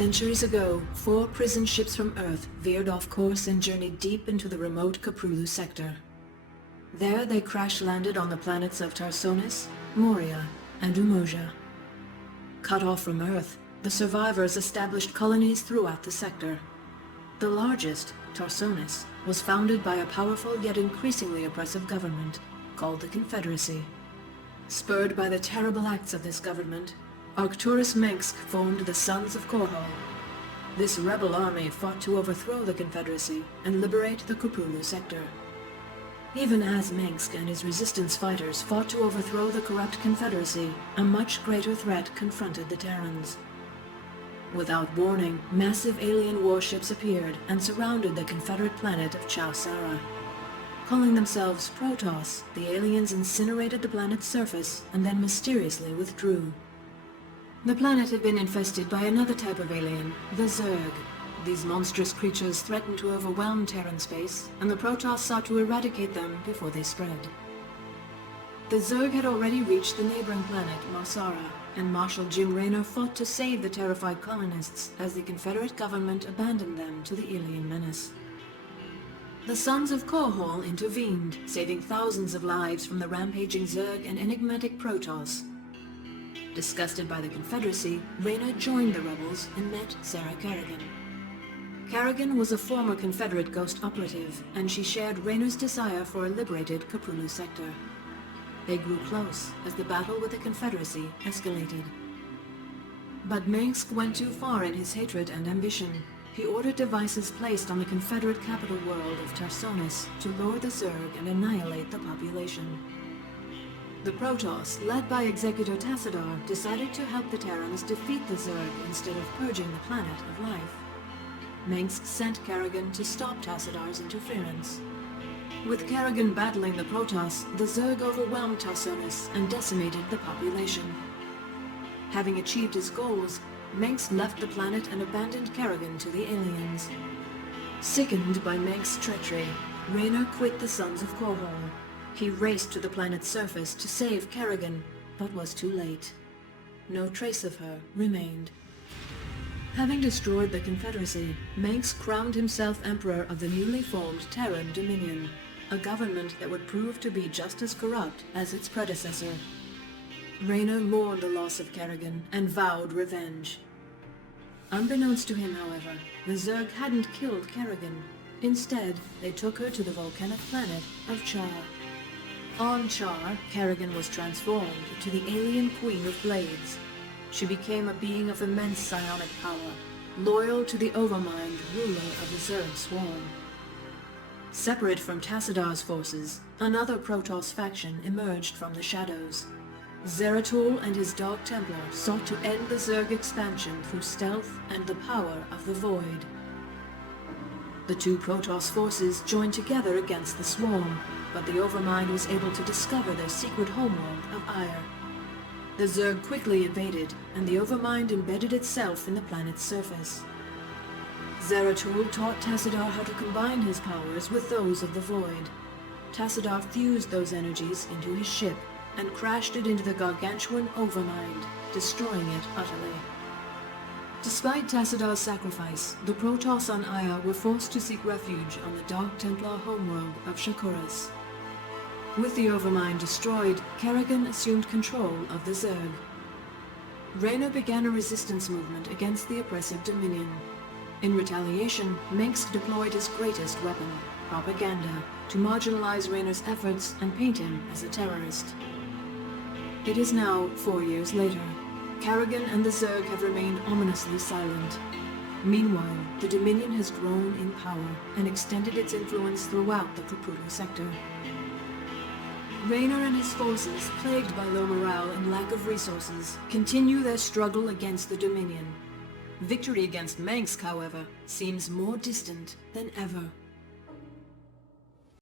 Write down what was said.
Centuries ago, 4 prison ships from Earth veered off course and journeyed deep into the remote Caprulu sector. There they crash-landed on the planets of Tarsonis, Moria, and Umoja. Cut off from Earth, the survivors established colonies throughout the sector. The largest, Tarsonis, was founded by a powerful yet increasingly oppressive government called the Confederacy. Spurred by the terrible acts of this government, Arcturus Mengsk formed the Sons of Korhal. This rebel army fought to overthrow the Confederacy and liberate the Caprulu sector. Even as Mengsk and his resistance fighters fought to overthrow the corrupt Confederacy, a much greater threat confronted the Terrans. Without warning, massive alien warships appeared and surrounded the Confederate planet of Chao Sara. Calling themselves Protoss, the aliens incinerated the planet's surface and then mysteriously withdrew. The planet had been infested by another type of alien, the Zerg. These monstrous creatures threatened to overwhelm Terran space, and the Protoss sought to eradicate them before they spread. The Zerg had already reached the neighboring planet, Marsara, and Marshal Jim Raynor fought to save the terrified colonists as the Confederate government abandoned them to the alien menace. The Sons of Korhal intervened, saving thousands of lives from the rampaging Zerg and enigmatic Protoss. Disgusted by the Confederacy, Raynor joined the rebels and met Sarah Kerrigan. Kerrigan was a former Confederate ghost operative, and she shared Raynor's desire for a liberated Caprulu sector. They grew close as the battle with the Confederacy escalated. But Mengsk went too far in his hatred and ambition. He ordered devices placed on the Confederate capital world of Tarsonis to lure the Zerg and annihilate the population. The Protoss, led by Executor Tassadar, decided to help the Terrans defeat the Zerg instead of purging the planet of life. Mengsk sent Kerrigan to stop Tassadar's interference. With Kerrigan battling the Protoss, the Zerg overwhelmed Tarsonis and decimated the population. Having achieved his goals, Mengsk left the planet and abandoned Kerrigan to the aliens. Sickened by Mengsk's treachery, Raynor quit the Sons of Korhal. He raced to the planet's surface to save Kerrigan, but was too late. No trace of her remained. Having destroyed the Confederacy, Mengsk crowned himself Emperor of the newly formed Terran Dominion, a government that would prove to be just as corrupt as its predecessor. Raynor mourned the loss of Kerrigan and vowed revenge. Unbeknownst to him, however, the Zerg hadn't killed Kerrigan. Instead, they took her to the volcanic planet of Char. On Char, Kerrigan was transformed to the alien Queen of Blades. She became a being of immense psionic power, loyal to the Overmind, ruler of the Zerg Swarm. Separate from Tassadar's forces, another Protoss faction emerged from the shadows. Zeratul and his Dark Templar sought to end the Zerg expansion through stealth and the power of the Void. The two Protoss forces joined together against the Swarm, but the Overmind was able to discover their secret homeworld of Ire. The Zerg quickly invaded, and the Overmind embedded itself in the planet's surface. Zeratul taught Tassadar how to combine his powers with those of the Void. Tassadar fused those energies into his ship, and crashed it into the gargantuan Overmind, destroying it utterly. Despite Tassadar's sacrifice, the Protoss on Aya were forced to seek refuge on the Dark Templar homeworld of Shakuras. With the Overmind destroyed, Kerrigan assumed control of the Zerg. Raynor began a resistance movement against the oppressive Dominion. In retaliation, Mengsk deployed his greatest weapon, propaganda, to marginalize Raynor's efforts and paint him as a terrorist. It is now 4 years later. Kerrigan and the Zerg have remained ominously silent. Meanwhile, the Dominion has grown in power and extended its influence throughout the Caprulu sector. Raynor and his forces, plagued by low morale and lack of resources, continue their struggle against the Dominion. Victory against Mengsk, however, seems more distant than ever.